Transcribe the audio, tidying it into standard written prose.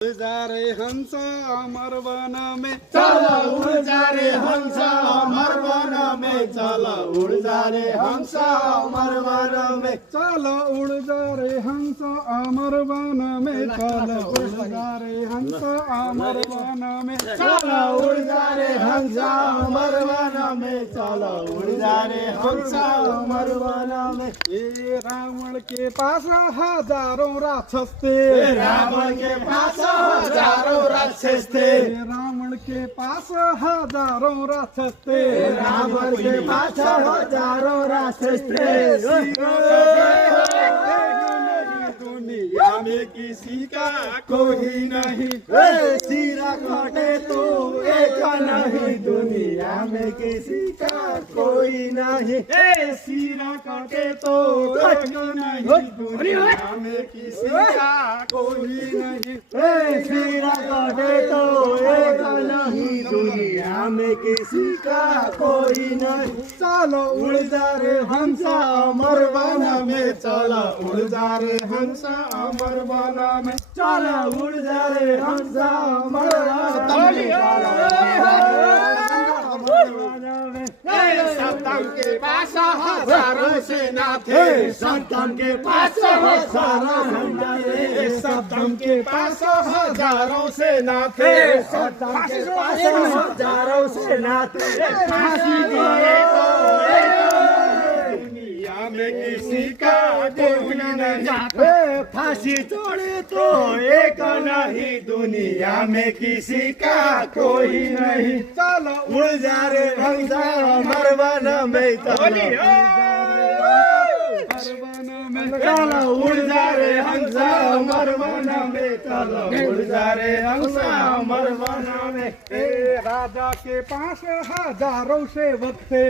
उड़ जा रे हंस अमर वन में, चलो उड़ जा रे हंस अमर वन में, चलो उड़ जा रे हंस अमर वन में, चलो उड़ जा रे हंस अमर वन में, चलो उड़ जा रे हंस अमर वन में, चलो उड़ जा रे हंस अमर वन में, चलो उड़ जा रे हंस अमर वन में। ये रावण के पास हजारों राक्षस थे, रावण के पास हजारों राक्षस थे, रावण के पास हजारों राक्षस थे, रावण के पास हजारों राक्षस थे। दुनिया में किसी का कोई नहीं, सिरा कटे तो एक नहीं, दुनिया में किसी का कोई नहीं। सिरा कटे तो एक नहीं, दुनिया में किसी का कोई नहीं। सिरा कटे तो एक नहीं, दुनिया में किसी का कोई नहीं। चलो उड़ जा रे हंस अमर वन में, चलो उड़ जा रे हंस अमर वन में, चलो उड़ जा रे हंस अमर सतम के पास हजारों सेना थे, सतम के पास हजारों सेना थे, सतम के पास हजारों सेना थे, सतम के पास हजारों सेना थे। फांसी दिए तो दुनिया में किसी का कोई नहीं, फांसी तोड़े तो एक नहीं, दुनिया में किसी का कोई नहीं। चलो उड़ जा रे हंस अमर वन में, चलो उड़ जा रे हंस अमर वन में, चलो उड़ जा रे हंस अमर वन में। राजा के पास हजारों सेवक थे,